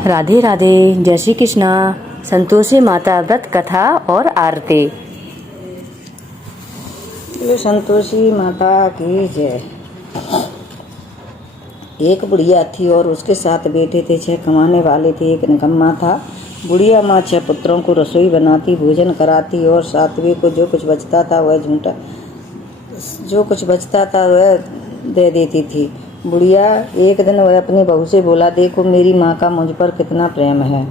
राधे राधे। जय श्री कृष्णा। संतोषी माता व्रत कथा और आरती। संतोषी माता की जय। एक बुढ़िया थी और उसके 7 बेटे थे। 6 कमाने वाले थे, एक निकम्मा था। बुढ़िया माँ 6 पुत्रों को रसोई बनाती, भोजन कराती और 7वें को जो कुछ बचता था वह दे देती थी। बुढ़िया एक दिन वह अपनी बहू से बोला, देखो मेरी माँ का मुझ पर कितना प्रेम है।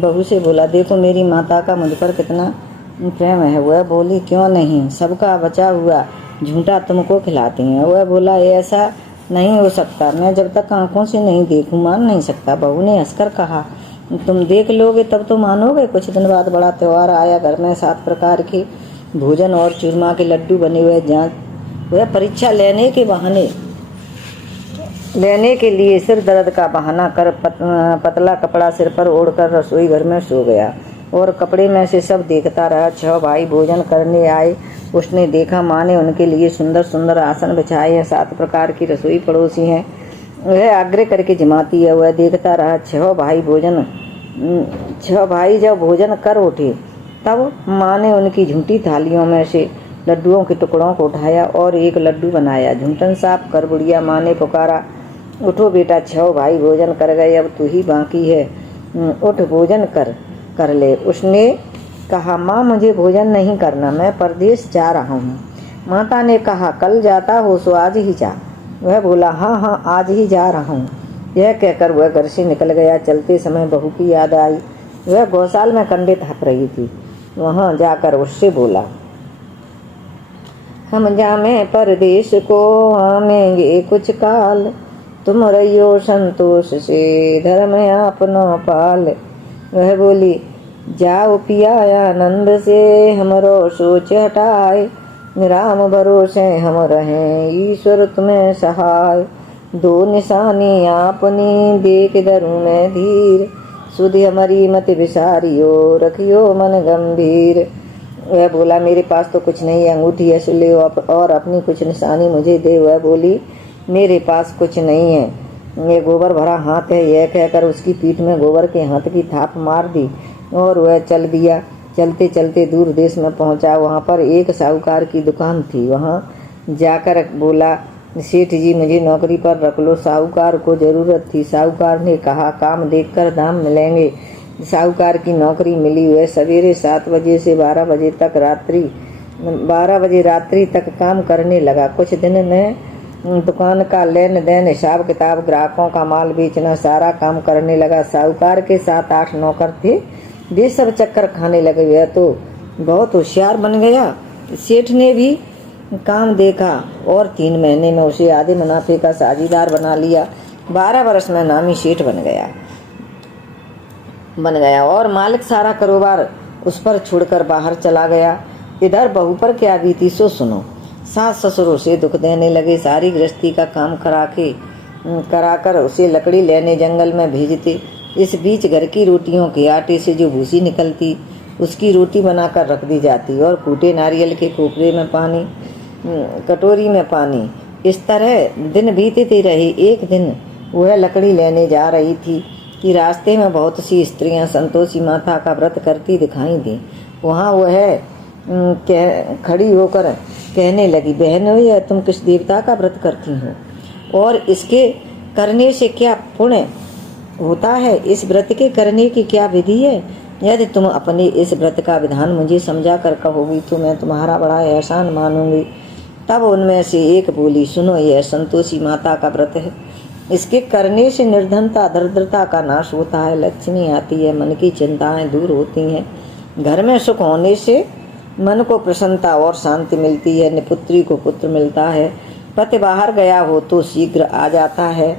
बहू से बोला, देखो मेरी माता का मुझ पर कितना प्रेम है। वह बोली, क्यों नहीं, सबका बचा हुआ झूठा तुमको खिलाती हैं। वह बोला, ऐसा नहीं हो सकता, मैं जब तक आंखों से नहीं देखूं मान नहीं सकता। बहू ने हंसकर कहा, तुम देख लोगे तब तो मानोगे। कुछ दिन बाद बड़ा त्योहार आया। घर में 7 प्रकार के भोजन और चूरमा के लड्डू बने हुए। वह परीक्षा लेने के लिए सिर दर्द का बहाना कर पतला कपड़ा सिर पर ओढ़कर रसोई घर में सो गया और कपड़े में से सब देखता रहा। 6 भाई भोजन करने आए। उसने देखा माँ ने उनके लिए सुंदर सुंदर आसन बिछाए हैं। 7 प्रकार की रसोई पड़ोसी हैं। वह आग्रह करके जमाती है। वह देखता रहा। 6 भाई जब भोजन कर उठे तब माँ ने उनकी झूठी थालियों में से लड्डुओं के टुकड़ों को उठाया और एक लड्डू बनाया। झूठन साफ कर बुढ़िया माँ ने पुकारा, उठो बेटा, 6 भाई भोजन कर गए, अब तू ही बाकी है, उठ भोजन कर ले। उसने कहा, माँ मुझे भोजन नहीं करना, मैं परदेश जा रहा हूँ। माता ने कहा, कल जाता हो सो आज ही जा। वह बोला, हाँ आज ही जा रहा हूँ। यह कहकर वह घर से निकल गया। चलते समय बहू की याद आई। वह गौशाल में कंडे थाप रही थी। वहाँ जाकर उससे बोला, हम जामे परदेश को आमेंगे कुछ काल, तुम रहियो संतोष से धर्म आपनो पाल। वह बोली, जाओ पिया आनंद से हमरो सोच हटाए, राम भरोसे हम रहें ईश्वर तुम्हें सहाय। 2 निशानी आपनी देख धरूं मैं धीर, सुधि हमारी मत विसारियो रखियो मन गंभीर। वह बोला, मेरे पास तो कुछ नहीं है, अंगूठी ऐसे ले और अपनी कुछ निशानी मुझे दे। वह बोली, मेरे पास कुछ नहीं है, ये गोबर भरा हाथ है। यह कहकर उसकी पीठ में गोबर के हाथ की थाप मार दी और वह चल दिया। चलते चलते दूर देश में पहुंचा। वहां पर एक साहूकार की दुकान थी। वहां जाकर बोला, सेठ जी मुझे नौकरी पर रख लो। साहूकार को जरूरत थी। साहूकार ने कहा, काम देखकर दाम मिलेंगे। साहूकार की नौकरी मिली। वह सवेरे 7 बजे से 12 बजे रात्रि तक काम करने लगा। कुछ दिन में दुकान का लेन देन, हिसाब किताब, ग्राहकों का माल बेचना, सारा काम करने लगा। साहूकार के 7-8 नौकर थे। वे सब चक्कर खाने लगे। वह तो बहुत होशियार बन गया। सेठ ने भी काम देखा और 3 महीने में उसे आधे मुनाफे का साझीदार बना लिया। 12 वर्ष में नामी सेठ बन गया और मालिक सारा कारोबार उस पर छोड़कर बाहर चला गया। इधर बहू पर क्या बीती सो सुनो। सास ससुर उसे दुख देने लगे। सारी गृहस्थी का काम कराकर उसे लकड़ी लेने जंगल में भेजते। इस बीच घर की रोटियों के आटे से जो भूसी निकलती उसकी रोटी बनाकर रख दी जाती और कूटे नारियल के कोपरे में पानी, कटोरी में पानी। इस तरह दिन बीतते रहे। एक दिन वह लकड़ी लेने जा रही थी कि रास्ते में बहुत सी स्त्रियां संतोषी माता का व्रत करती दिखाई दी। वहाँ वह खड़ी होकर कहने लगी, बहनों यह तुम किस देवता का व्रत करती हो और इसके करने से क्या पुण्य होता है? इस व्रत के करने की क्या विधि है? यदि तुम अपने इस व्रत का विधान मुझे समझा कर कहोगी तो मैं तुम्हारा बड़ा एहसान मानूंगी। तब उनमें से एक बोली, सुनो, यह संतोषी माता का व्रत है। इसके करने से निर्धनता दरिद्रता का नाश होता है, लक्ष्मी आती है, मन की चिंताएं दूर होती हैं, घर में सुख होने से मन को प्रसन्नता और शांति मिलती है, निपुत्री को पुत्र मिलता है, पति बाहर गया हो तो शीघ्र आ जाता है,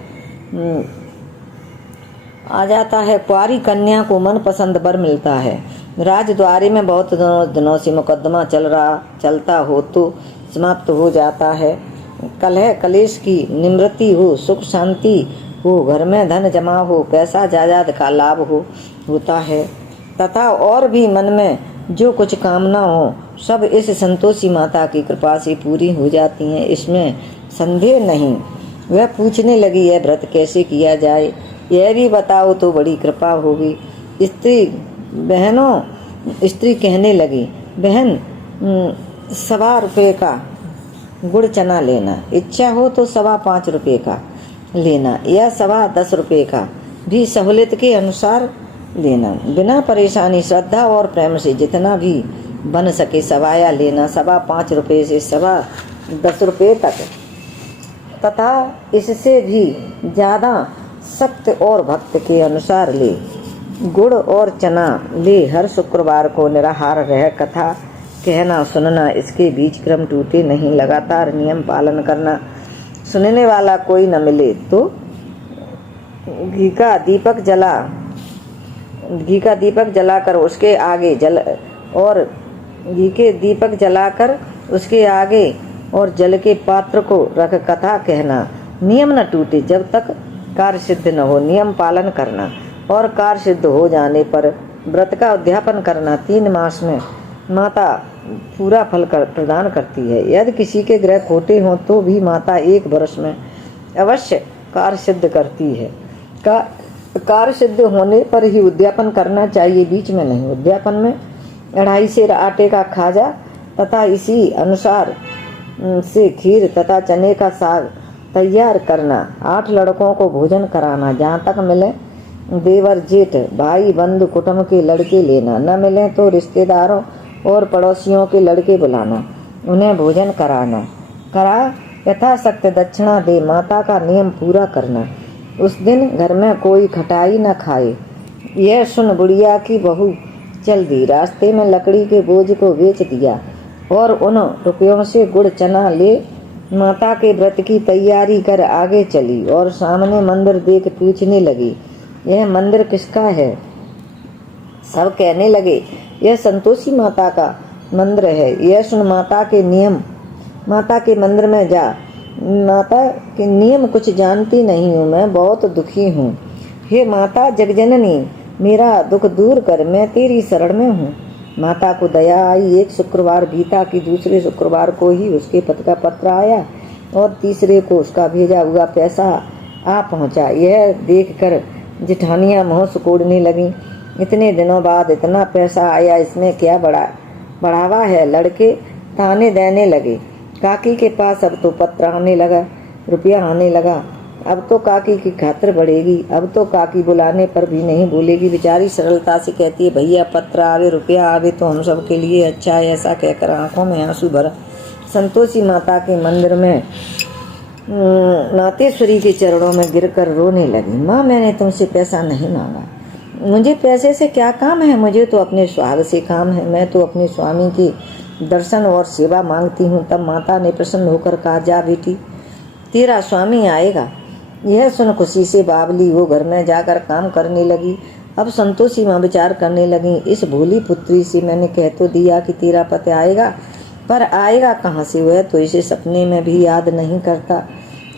कुंवारी कन्या को मन पसंद वर मिलता है, राजद्वारे में बहुत दिनों से मुकदमा चलता हो तो समाप्त हो जाता है, कलह कलेश की निवृत्ति हो, सुख शांति हो, घर में धन जमा हो, पैसा जायदाद का लाभ होता है तथा और भी मन में जो कुछ कामना हो सब इस संतोषी माता की कृपा से पूरी हो जाती हैं, इसमें संदेह नहीं। वह पूछने लगी, यह व्रत कैसे किया जाए? यह भी बताओ तो बड़ी कृपा होगी। स्त्री कहने लगी, बहन 1.25 रुपये का गुड़ चना लेना, इच्छा हो तो 5.25 रुपये का लेना या 10.25 रुपये का भी सहूलियत के अनुसार लेना। बिना परेशानी श्रद्धा और प्रेम से जितना भी बन सके सवाया लेना, 5.25 रुपये से 10.25 रुपये तक, तथा इससे भी ज़्यादा सख्त और भक्त के अनुसार ले। गुड़ और चना ले। हर शुक्रवार को निराहार रह कथा कहना सुनना, इसके बीच क्रम टूटे नहीं, लगातार नियम पालन करना। सुनने वाला कोई न मिले तो घी का दीपक जलाकर उसके आगे और जल के पात्र को रख कथा कहना। नियम न टूटे जब तक कार्य सिद्ध न हो, नियम पालन करना और कार्य सिद्ध हो जाने पर व्रत का उद्यापन करना। 3 मास में माता पूरा फल प्रदान करती है। यदि किसी के ग्रह खोटे हों तो भी माता 1 वर्ष में अवश्य कार्य सिद्ध करती है। कार्य सिद्ध होने पर ही उद्यापन करना चाहिए, बीच में नहीं। उद्यापन में 2.5 सेर आटे का खाजा तथा इसी अनुसार से खीर तथा चने का साग तैयार करना। 8 लड़कों को भोजन कराना, जहाँ तक मिले देवर जेठ भाई बंधु कुटुंब के लड़के लेना, न मिले तो रिश्तेदारों और पड़ोसियों के लड़के बुलाना, उन्हें भोजन करा यथाशक्ति दक्षिणा दे। माता का नियम पूरा करना। उस दिन घर में कोई खटाई न खाए। यह सुन बुढ़िया की बहू चल दी। रास्ते में लकड़ी के बोझ को बेच दिया और उन रुपयों से गुड़ चना ले माता के व्रत की तैयारी कर आगे चली और सामने मंदिर देख पूछने लगी, यह मंदिर किसका है? सब कहने लगे, यह संतोषी माता का मंदिर है। यह सुन माता के मंदिर में जा। माता के नियम कुछ जानती नहीं हूँ, मैं बहुत दुखी हूँ। हे माता जगजननी, मेरा दुख दूर कर, मैं तेरी शरण में हूँ। माता को दया आई। एक शुक्रवार बीता कि दूसरे शुक्रवार को ही उसके पति का पत्र आया और तीसरे को उसका भेजा हुआ पैसा आ पहुँचा। यह देखकर जिठानियाँ मुँह सिकोड़ने लगी। इतने दिनों बाद इतना पैसा आया, इसमें क्या बढ़ावा है? लड़के ताने देने लगे। काकी के पास अब तो पत्र आने लगा, रुपया आने लगा। अब तो काकी की खातिर बढ़ेगी। अब तो काकी बुलाने पर भी नहीं बोलेगी। बेचारी सरलता से कहती है, भैया पत्र आवे रुपया आवे तो हम सब के लिए अच्छा है। ऐसा कहकर आंखों में आंसू भरा संतोषी माता के मंदिर में नातेश्वरी के चरणों में गिरकर रोने लगी। माँ, मैंने तुमसे पैसा नहीं मांगा, मुझे पैसे से क्या काम है? मुझे तो अपने सुहाग से काम है। मैं तो अपने स्वामी की दर्शन और सेवा मांगती हूँ। तब माता ने प्रसन्न होकर कहा, जा बेटी, तेरा स्वामी आएगा। यह सुन खुशी से बावली वो घर में जाकर काम करने लगी। अब संतोषी माँ विचार करने लगी, इस भोली पुत्री से मैंने कह तो दिया कि तेरा पति आएगा, पर आएगा कहाँ से? वह तो इसे सपने में भी याद नहीं करता।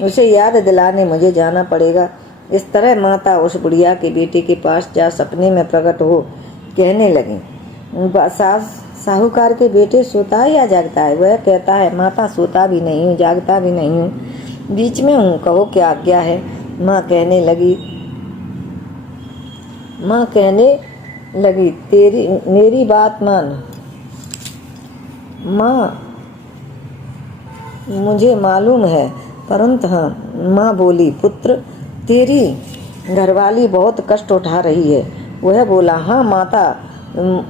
उसे याद दिलाने मुझे जाना पड़ेगा। इस तरह माता उस बुढ़िया के बेटे के पास जा सपने में प्रकट हो कहने लगी, साहूकार के बेटे सोता है या जागता है? वह कहता है, माता सोता भी नहीं हूँ, जागता भी नहीं हूँ, बीच में हूँ, कहो क्या आज्ञा है? माँ कहने लगी मेरी बात मान। माँ, मुझे मालूम है, परंतु हाँ। माँ बोली, पुत्र, तेरी घरवाली बहुत कष्ट उठा रही है। वह बोला, हाँ माता,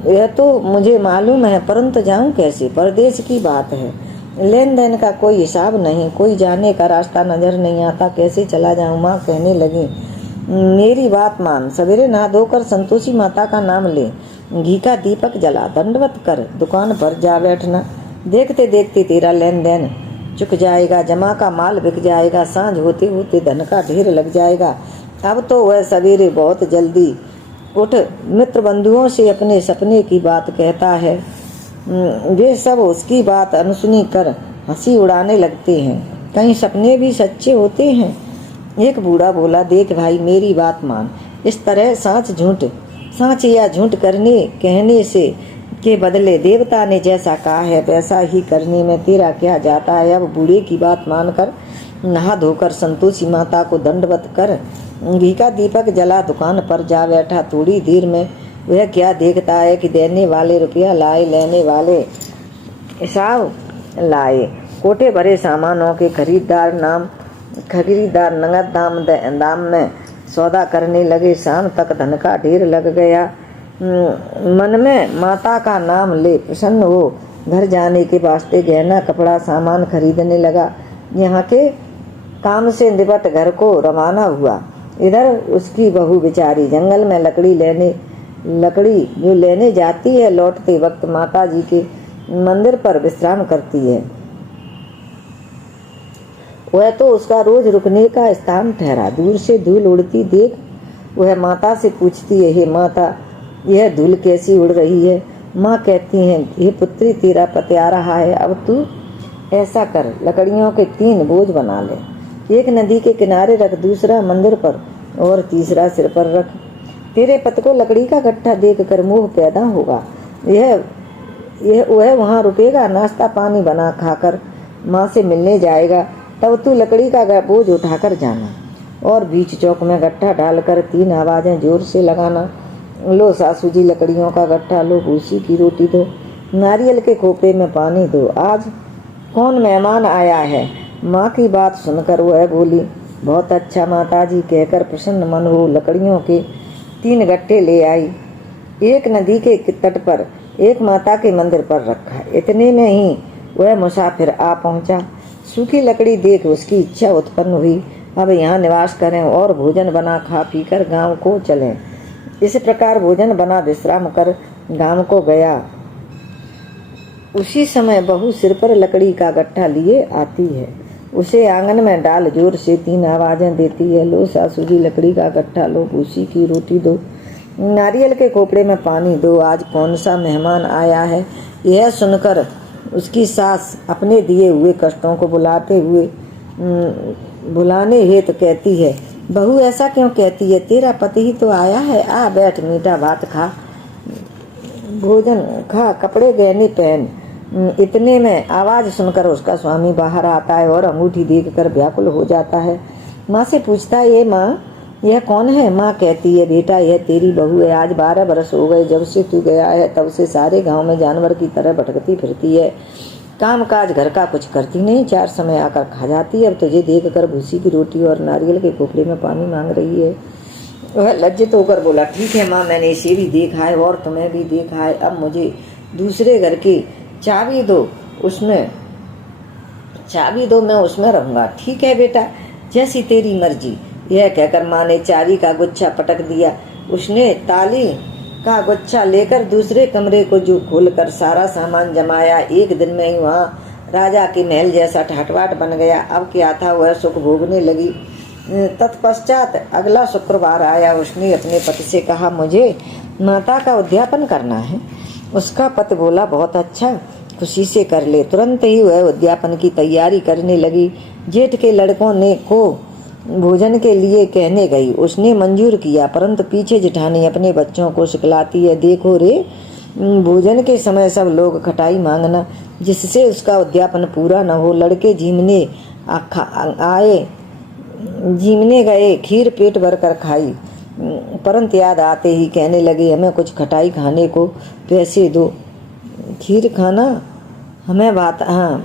यह तो मुझे मालूम है, परंतु जाऊं कैसे? परदेश की बात है, लेन देन का कोई हिसाब नहीं, कोई जाने का रास्ता नजर नहीं आता, कैसे चला जाऊं? माँ कहने लगी, मेरी बात मान। सवेरे नहा धोकर संतोषी माता का नाम ले, घी का दीपक जला, दंडवत कर, दुकान पर जा बैठना। देखते देखते तेरा लेन देन चुक जाएगा, जमा का माल बिक जाएगा, सांझ होते होते धन का ढेर लग जाएगा। अब तो वह सवेरे बहुत जल्दी उठ मित्र बंधुओं से अपने सपने की बात कहता है। वे सब उसकी बात अनसुनी कर हंसी उड़ाने लगते हैं। कहीं सपने भी सच्चे होते हैं। एक बूढ़ा बोला, देख भाई, मेरी बात मान। इस तरह सांच या झूठ कहने से के बदले देवता ने जैसा कहा है वैसा ही करने में तेरा क्या जाता है? अब बूढ़े की बात मानकर नहा धोकर संतोषी माता को दंडवत कर घी का दीपक जला दुकान पर जा बैठा। थोड़ी देर में वह क्या देखता है कि देने वाले रुपया लाए, लेने वाले हिसाब लाए। कोटे भरे सामानों के खरीदार नगद दाम में सौदा करने लगे। शाम तक धन का ढेर लग गया। मन में माता का नाम ले प्रसन्न हो घर जाने के वास्ते गहना कपड़ा सामान खरीदने लगा। यहाँ के काम से निपट घर को रवाना हुआ। इधर उसकी बहू बेचारी जंगल में लकड़ी जो लेने जाती है, लौटते वक्त माता जी के मंदिर पर विश्राम करती है। वह तो उसका रोज रुकने का स्थान ठहरा। दूर से धूल उड़ती देख वह माता से पूछती है, हे माता, यह धूल कैसी उड़ रही है? माँ कहती हैं, हे पुत्री, तेरा पति आ रहा है। अब तू ऐसा कर, लकड़ियों के 3 बोझ बना ले। एक नदी के किनारे रख, दूसरा मंदिर पर और तीसरा सिर पर रख। तेरे पति को लकड़ी का गट्ठा देख कर मोह पैदा होगा। वह वहाँ रुकेगा, नाश्ता पानी बना खाकर माँ से मिलने जाएगा। तब तू लकड़ी का बोझ उठाकर जाना और बीच चौक में गट्ठा डालकर 3 आवाजें जोर से लगाना। लो सासू जी लकड़ियों का गट्ठा लो, भूसी की रोटी दो, नारियल के खोपड़े में पानी दो। आज कौन मेहमान आया है? माँ की बात सुनकर वह बोली, बहुत अच्छा माताजी कहकर प्रसन्न मन हो लकड़ियों के 3 गट्ठे ले आई। एक नदी के तट पर, एक माता के मंदिर पर रखा। इतने में ही वह मुसाफिर आ पहुंचा। सूखी लकड़ी देख उसकी इच्छा उत्पन्न हुई, अब यहाँ निवास करें और भोजन बना खा पीकर गांव को चलें। इस प्रकार भोजन बना विश्राम कर गांव को गया। उसी समय बहू सिर पर लकड़ी का गट्ठा लिए आती है। उसे आंगन में डाल जोर से 3 आवाजें देती है, लो सासू जी लकड़ी का गट्ठा लो, भूसी की रोटी दो, नारियल के खोपड़े में पानी दो। आज कौन सा मेहमान आया है? यह सुनकर उसकी सास अपने दिए हुए कष्टों को बुलाने हेतु कहती है, बहू ऐसा क्यों कहती है? तेरा पति ही तो आया है। आ बैठ, मीठा भात खा, भोजन खा, कपड़े गहने पहन। इतने में आवाज सुनकर उसका स्वामी बाहर आता है और अंगूठी देखकर व्याकुल हो जाता है। माँ से पूछता है, ये माँ, यह कौन है? माँ कहती है, बेटा यह तेरी बहू है। आज 12 बरस हो गए जब से तू गया है, तब से सारे गांव में जानवर की तरह भटकती फिरती है। काम काज घर का कुछ करती नहीं, 4 समय आकर खा जाती है। अब तुझे देख कर भूसी की रोटी और नारियल के खोपड़े में पानी मांग रही है। वह लज्जित होकर बोला, ठीक है माँ, मैंने इसे भी देखा है और तुम्हें भी देखा है। अब मुझे दूसरे घर की चाबी दो, मैं उसमें रहूंगा। ठीक है बेटा, जैसी तेरी मर्जी। यह कहकर माँ ने चाबी का गुच्छा पटक दिया। उसने ताली का गुच्छा लेकर दूसरे कमरे को जो खोलकर सारा सामान जमाया। एक दिन में ही वहाँ राजा के महल जैसा ठाटबाट बन गया। अब क्या था, वह सुख भोगने लगी। तत्पश्चात अगला शुक्रवार आया। उसने अपने पति से कहा, मुझे माता का उद्यापन करना है। उसका पति बोला, बहुत अच्छा, खुशी से कर ले। तुरंत ही वह उद्यापन की तैयारी करने लगी। जेठ के लड़कों ने को भोजन के लिए कहने गई। उसने मंजूर किया, परंतु पीछे जेठानी अपने बच्चों को सिखलाती है, देखो रे, भोजन के समय सब लोग खटाई मांगना, जिससे उसका उद्यापन पूरा न हो। लड़के झीमने गए, खीर पेट भर कर खाई, परंतु याद आते ही कहने लगे, हमें कुछ खटाई खाने को पैसे दो। खीर खाना हमें बात, हाँ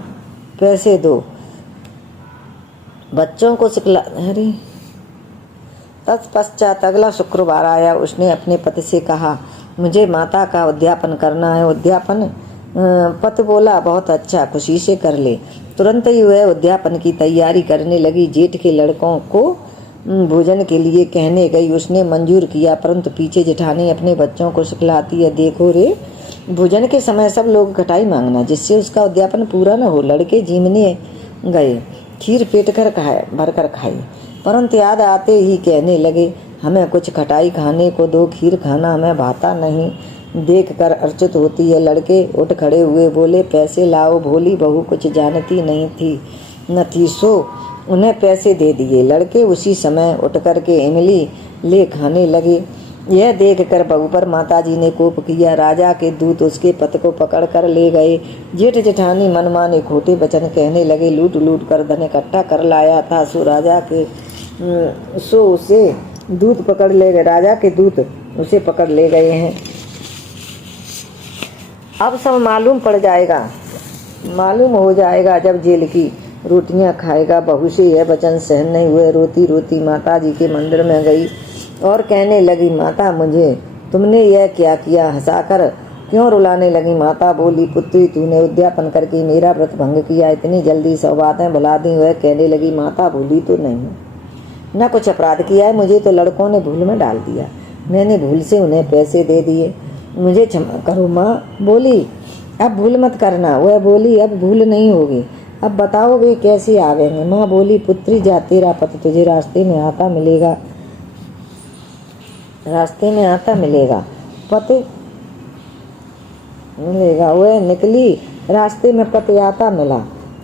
पैसे दो, बच्चों को सिखला। अरे तत्पश्चात अगला शुक्रवार आया। उसने अपने पति से कहा, मुझे माता का उद्यापन करना है। उद्यापन पति बोला, बहुत अच्छा, खुशी से कर ले। तुरंत ही वह उद्यापन की तैयारी करने लगी। जेठ के लड़कों को भोजन के लिए कहने गई। उसने मंजूर किया, परंतु पीछे जेठानी अपने बच्चों को सिखलाती है, देखो रे, भोजन के समय सब लोग खटाई मांगना, जिससे उसका उद्यापन पूरा न हो। लड़के झीमने गए, खीर पेट भर कर खाई, परंतु याद आते ही कहने लगे, हमें कुछ खटाई खाने को दो, खीर खाना हमें भाता नहीं। देख कर अर्चित होती है। लड़के उठ खड़े हुए, बोले, पैसे लाओ। भोली बहू कुछ जानती नहीं थी सो उन्हें पैसे दे दिए। लड़के उसी समय उठ कर के इमली ले खाने लगे। यह देख कर बहू पर माताजी ने कोप किया। राजा के दूत उसके पति को पकड़ कर ले गए। जेठ जेठानी मनमाने खोटे वचन कहने लगे। लूट लूट कर धन इकट्ठा कर लाया था, सो राजा के सो उसे दूत पकड़ ले गए, राजा के दूत उसे पकड़ ले गए हैं। अब सब मालूम हो जाएगा जब जेल की रोटियां खाएगा। बहू से यह वचन सहन नहीं हुए, रोती रोती माता जी के मंदिर में गई और कहने लगी, माता मुझे तुमने यह क्या किया? हंसाकर क्यों रुलाने लगी? माता बोली, पुत्री तूने उद्यापन करके मेरा व्रत भंग किया, इतनी जल्दी सब बातें भुला दी। वह कहने लगी, माता भूली तो नहीं, न कुछ अपराध किया है, मुझे तो लड़कों ने भूल में डाल दिया, मैंने भूल से उन्हें पैसे दे दिए, मुझे क्षमा करो। माँ बोली, अब भूल मत करना। वह बोली, अब भूल नहीं होगी, अब बताओ वे कैसे आवेंगे? माँ बोली, पुत्री जा, तेरा पति तुझे रास्ते में आता मिलेगा, पति मिलेगा। वह निकली, रास्ते में पति आता मिला।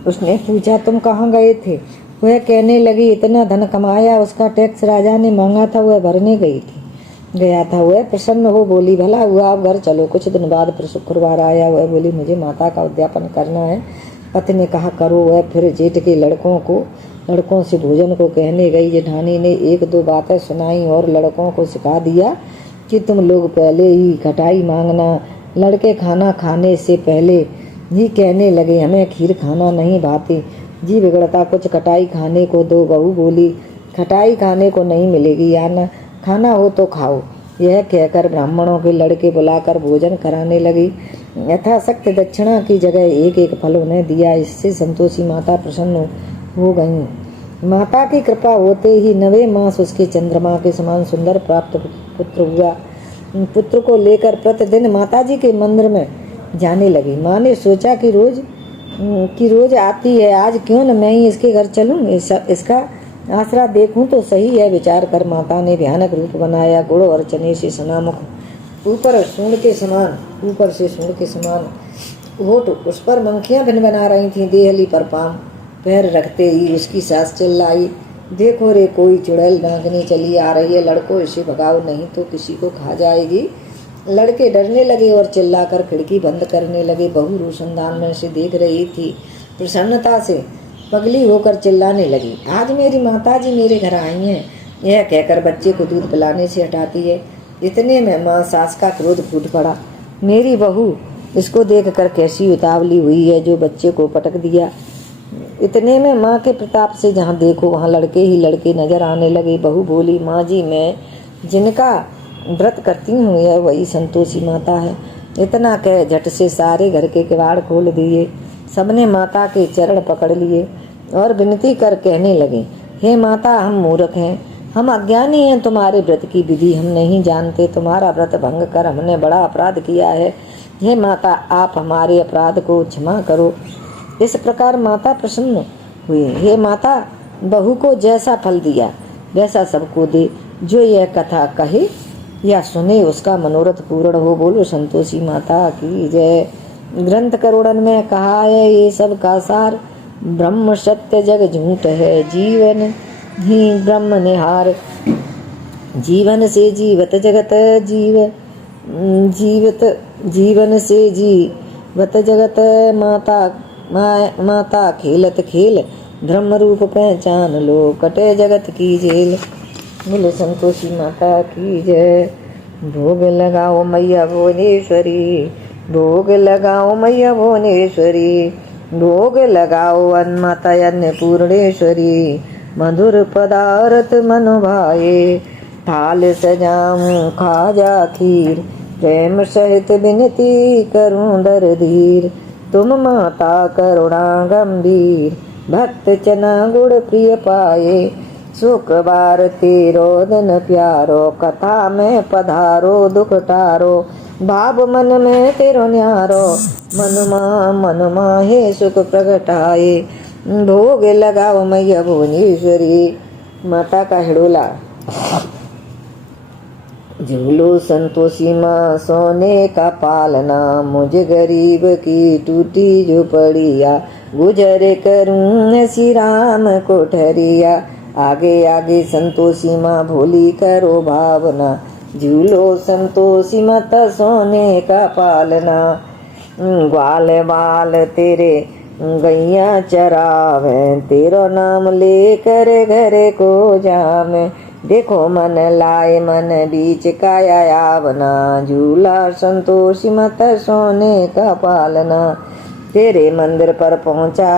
उसने पूछा, तुम कहाँ गए थे? वह कहने लगी, इतना धन कमाया, उसका टैक्स राजा ने मांगा था, वह भरने गया था। वह प्रसन्न हो बोली, भला हुआ, अब घर चलो। कुछ दिन बाद फिर शुक्रवार आया। वह बोली, मुझे माता का उद्यापन करना है। पति ने कहा, करो। वह फिर जेठ के लड़कों से भोजन को कहने गई। जेठानी ने एक दो बातें सुनाई और लड़कों को सिखा दिया कि तुम लोग पहले ही खटाई मांगना। लड़के खाना खाने से पहले ही कहने लगे, हमें खीर खाना नहीं भाती, जी बिगड़ता, कुछ खटाई खाने को दो। बहू बोली, खटाई खाने को नहीं मिलेगी, या न खाना हो तो खाओ। यह कहकर ब्राह्मणों के लड़के बुलाकर भोजन कराने लगी। यथाशक्ति दक्षिणा की जगह एक एक फल उन्हें दिया। इससे संतोषी माता प्रसन्न हो गईं। माता की कृपा होते ही 9वें मास उसके चंद्रमा के समान सुंदर प्राप्त पुत्र हुआ। पुत्र को लेकर प्रतिदिन माता जी के मंदिर में जाने लगी। माँ ने सोचा कि रोज आती है, आज क्यों न मैं ही इसके घर चलूं, इसका आसरा देखूं तो सही है। विचार कर माता ने भयानक रूप बनाया। गुड़ और चने से सनामुख, ऊपर से सूंड के समान होठ, उस पर मंखियां भिनभिना रही थीं। देहली पर पांव पैर रखते ही उसकी सास चिल्लाई, देखो रे, कोई चुड़ैल नागनी चली आ रही है, लड़को इसे भगाओ, नहीं तो किसी को खा जाएगी। लड़के डरने लगे और चिल्लाकर खिड़की बंद करने लगे। बहू रोशनदान में से देख रही थी, प्रसन्नता से पगली होकर चिल्लाने लगी, आज मेरी माताजी मेरे घर आई हैं। यह कहकर बच्चे को दूध पिलाने से हटाती है। इतने में माँ सास का क्रोध फूट पड़ा, मेरी बहू इसको देखकर कैसी उतावली हुई है जो बच्चे को पटक दिया। इतने में माँ के प्रताप से जहाँ देखो वहाँ लड़के ही लड़के नजर आने लगे। बहू बोली, माँ जी, मैं जिनका व्रत करती हूँ यह वही संतोषी माता है। इतना कह झट से सारे घर के किवाड़ खोल दिए। सबने माता के चरण पकड़ लिए और विनती कर कहने लगे, हे माता, हम मूर्ख हैं, हम अज्ञानी हैं, तुम्हारे व्रत की विधि हम नहीं जानते, तुम्हारा व्रत भंग कर हमने बड़ा अपराध किया है। हे माता, आप हमारे अपराध को क्षमा करो। इस प्रकार माता प्रसन्न हुई। हे माता, बहू को जैसा फल दिया वैसा सबको दे, जो यह कथा कहे या सुने उसका मनोरथ पूर्ण हो। बोलो संतोषी माता की जय। ग्रंथ करोड़न में कहा है ये सब का सार, ब्रह्म सत्य जग झूठ है, जीवन ही ब्रह्म निहार। जीवन से जीवत जगत जीवन से जीवत जगत, माता खेलत खेल, ब्रह्म रूप पहचान लो, कटे जगत की जेल। बोलो संतोषी माता की जय। भोग लगाओ मैया भुवनेश्वरी, भोग लगाओ मैया भुवनेश्वरी, भोग लगाओ माता अन्नपूर्णेश्वरी, मधुर पदार्थ मन भाए, थाल सजाऊं खाजा खीर, प्रेम सहित विनती करूं दर धीर, तुम माता करुणा गंभीर, भक्त चना गुड़ प्रिय पाए, शुक्रवार तेरो दिन प्यारो, कथा में पधारो दुख टारो, भाव मन में तेरो न्यारो, मनुमा हे सुख प्रगटाए, भोग लगाओ मैया भुवनेश्वरी। माता का हिडोला। झूलो संतोषी माँ सोने का पालना, मुझे गरीब की टूटी झोपड़िया, गुजर करूँ श्री राम कोठरिया, आगे आगे संतोषी माँ भोली करो भावना, झूलो संतोषी माता सोने का पालना, ग्वाल बाल तेरे गैया चरावे, तेरो नाम लेकर घर को जावे। देखो मन लाए मन बीच काया आवना, झूला संतोषी मत सोने का पालना। तेरे मंदिर पर पहुँचा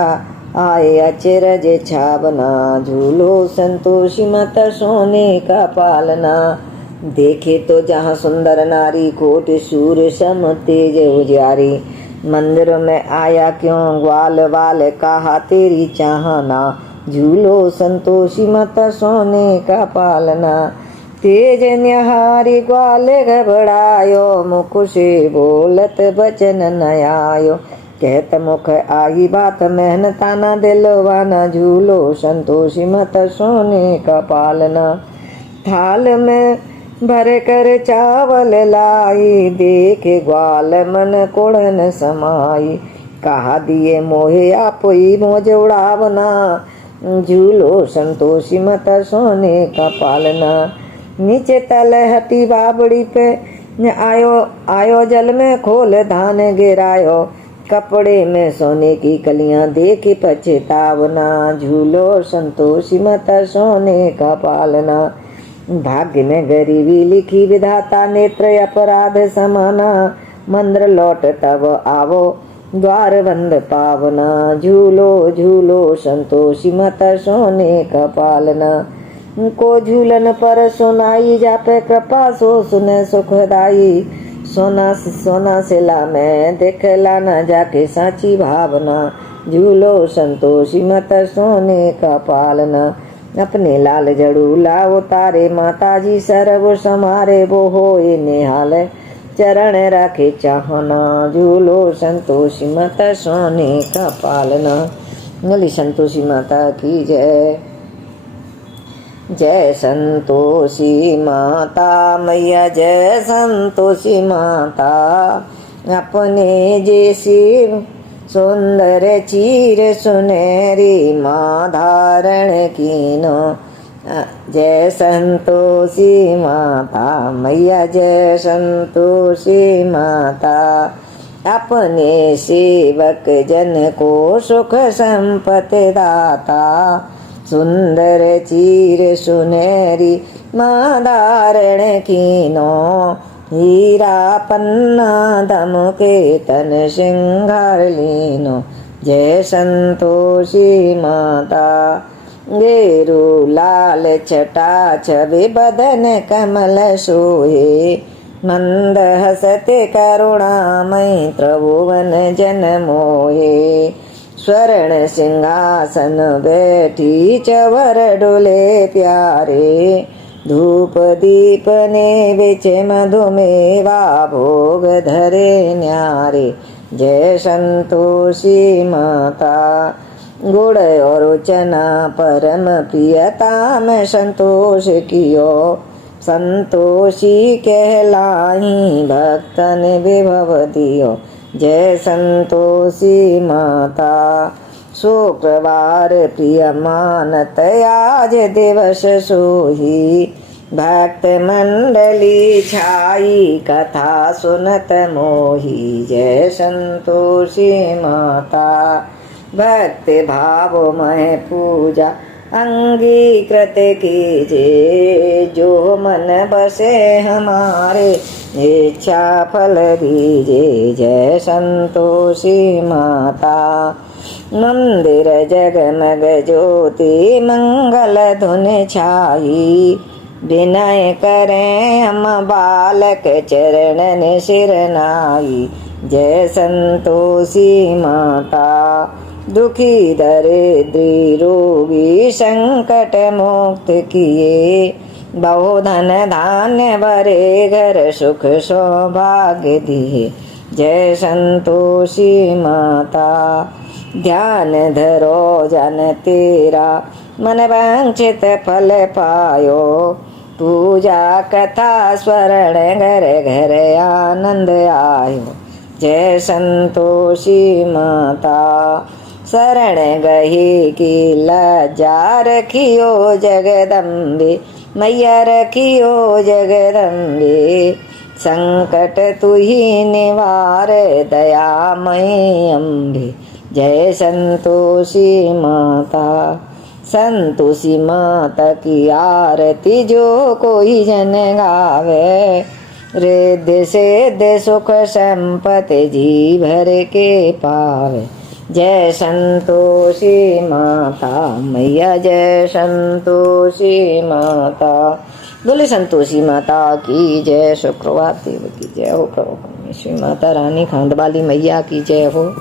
आए अचरज छावना, झूलो संतोषी मत सोने का पालना। देखे तो जहाँ सुंदर नारी, कोट शूर सम तेज उजियारी। मंदिर में आया क्यों ग्वाल वाल, कहा तेरी चाहना, झूलो संतोषी मत सोने का पालना। तेज निहारी ग्वाल घबरायो, मुख से बोलत बचन न आयो। कहत मुख आई बात मेहनता न दिलवाना, झूलो संतोषी मत सोने का पालना। थाल में भर कर चावल लाई, देखे ग्वाल मन कोड़न समाई। कहा दिए मोहे आप ही मोज उड़ावना, झूलो संतोषी मत सोने का पालना। नीचे तल हटी बाबड़ी पे आयो जल में खोल धान गिरायो। कपड़े में सोने की कलियां देखी पछतावना, झूलो संतोषी मत सोने का पालना। भाग्य में गरीबी लिखी विधाता, नेत्र अपराध समाना। मंद्र लौट तब आवो द्वार बंद पावना, झूलो झूलो संतोषी मत सोने का पालना। को झूलन पर सुनाई जापे कृपा, सो सुने सुखदाई। सोना से ला मैं देखला न जाके साची भावना, झूलो संतोषी मत सोने का पालना। अपने लाल जड़ू लाओ तारे, माता जी सरब समारे, वो होए निहाल चरण राखे चाहना, झूलो संतोषी मत सोने का पालना। बोली संतोषी माता की जय। जय संतोषी माता मैया, जय संतोषी माता। अपने जैसी सुंदर चीर सुनहरी माँ धारण कीनो, जय संतोषी माता मैया, जय संतोषी माता। अपने सेवक जन को सुख संपत्ति दाता, सुंदर चीर सुनहरी माँ धारण कीनो। हीरा पन्ना दमके तन श्रृंगार लीनो, जय संतोषी माता। गेरू लाल छटा छवि बदन कमल सोहे, मंद हसते करुणामयी त्रिभुवन जन मोहे। स्वर्ण सिंहासन बैठी चवर डोले प्यारे, धूप दीप ने बेचे मधुमेवा भोग धरे न्यारे, जय संतोषी माता। गुड़ और चना परम प्रियता में संतोष कियो, संतोषी कहलाई भक्तन विभव दियो, जय संतोषी माता। शुक्रवार प्रिय मानत आज दिवस सोही, भक्त मंडली छाई कथा सुनत मोही, जय संतोषी माता। भक्ति भाव मह पूजा अंगीकृत कीजे, जो मन बसे हमारे इच्छा फल दीजे, जय संतोषी माता। मंदिर जगमग ज्योति मंगल धुन छाई, विनय करें हम बालक चरणन सिर नाई, जय संतोषी माता। दुखी दरिद्री रोगी संकट मुक्त किए, बहुधन धान्य भरे घर सुख सौभाग्य दिए, जय संतोषी माता। ध्यान धरो जन तेरा मन वांछित फल पायो, पूजा कथा स्वरण घर घर आनंद आयो, जय संतोषी माता। शरण गही की लज्जा रखियो जगदम्बे, मैया रखियो जगदम्बे। संकट तू ही निवार दयामयी अम्बे, जय संतोषी माता। संतोषी माता की आरती जो कोई जन गावे, रिद्धि सिद्धि सुख संपत्ति जी भर के पावे। जय संतोषी माता मैया, जय संतोषी माता। बोले संतोषी माता की जय। शुक्रवार देव की जय हो। प्रभु परमेश्वरी माता रानी खांडवाली मैया की जय हो।